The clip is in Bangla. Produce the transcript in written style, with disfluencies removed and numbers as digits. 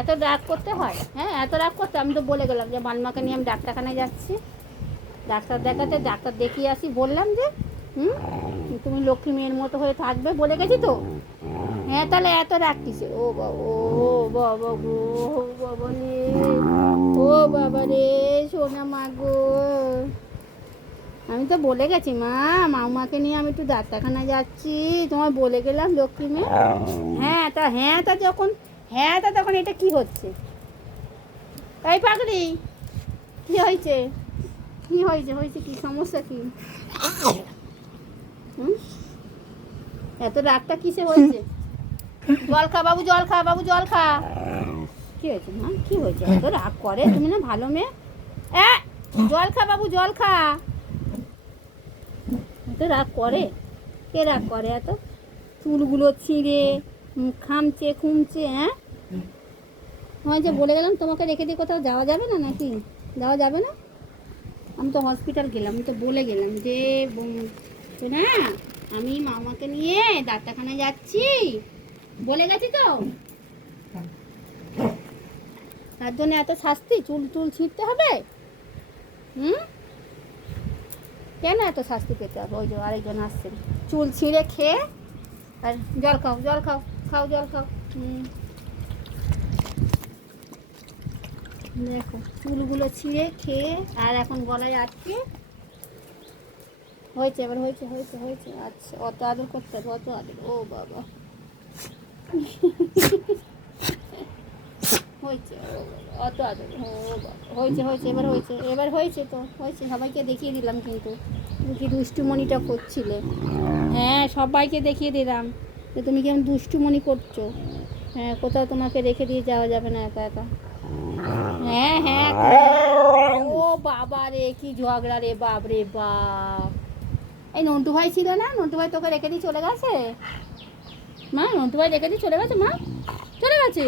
এত রাগ করতে হয়? হ্যাঁ, এত রাগ করতে? আমি তো বলে গেলাম যে মানমাকে নিয়ে আমি ডাক্তারখানায় যাচ্ছি, ডাক্তার দেখাতে, ডাক্তার দেখিয়ে আসি। বললাম যে তুমি লক্ষ্মী মেয়ের মতো হয়ে থাকবে, বলে গেছি তো। হ্যাঁ, তাহলে এত রাগ কিসে? ও বাবা, ও বাবা গো, ও বাবা রে, ও বাবা রে, সোনা মা গো। আমি তো বলে গেছি মা, মামাকে নিয়ে আমি একটু ডাক্তারখানায় যাচ্ছি, তোমায় বলে গেলাম লক্ষ্মী মেয়ে। হ্যাঁ তা যখন, হ্যাঁ তা তখন এটা কি হচ্ছে? তাই পাগলি, কি হয়েছে? কি হয়েছে? হয়েছে কি? সমস্যা কি? এত রাগটা কিসে হয়েছে? জল খা বাবু, জল খা বাবু, জল খা। কি হয়েছে মা? কি হয়েছে? এত রাগ করে? তুমি না ভালো মেয়ে। জল খা বাবু, জল খা। এত রাগ করে? কে রাগ করে এত? চুলগুলো ছিঁড়ে খামচে খুমচে। যে বলে গেলাম তোমাকে রেখে দিয়ে কোথাও যাওয়া যাবে না, নাকি যাওয়া যাবে না? আমি তো হসপিটাল গেলাম, আমি তো বলে গেলাম যে না, আমি মামাকে নিয়ে ডাক্তারখানায় যাচ্ছি, বলে গেছি তো। তার জন্য এত শাস্তি? চুল টুল ছিঁড়তে হবে? কেন এত শাস্তি পেতে হবে? ওই যে আরেকজন আসছেন, চুল ছিঁড়ে খেয়ে। আর জল খাও, জল খাও, খাও জল খাও। দেখো চুলগুলো ছিঁড়ে খেয়ে আর এখন গলায় আটকে। হয়েছে এবার, হয়েছে হয়েছে হয়েছে। আচ্ছা, অত আদর করতে হবে, অত আদর? ও বাবা, হয়েছে অত আদর? ও বাবা, হয়েছে হয়েছে, এবার হয়েছে, এবার হয়েছে তো, হয়েছে। সবাইকে দেখিয়ে দিলাম কিন্তু তুমি কি দুষ্টুমণিটা করছিলে। হ্যাঁ, সবাইকে দেখিয়ে দিলাম যে তুমি কেমন দুষ্টুমণি করছো। হ্যাঁ, কোথাও তোমাকে রেখে দিয়ে যাওয়া যাবে না একা একা। হ্যাঁ, ও বাবা রে, কি ঝগড়া রে, বাপ রে বাপ। এই নন্টু ভাই ছিল না? নন্টু ভাই তোকে রেখে দিয়ে চলে গেছে মা? নন্টু ভাই রেখে দিয়ে চলে গেছে মা? চলে গেছে?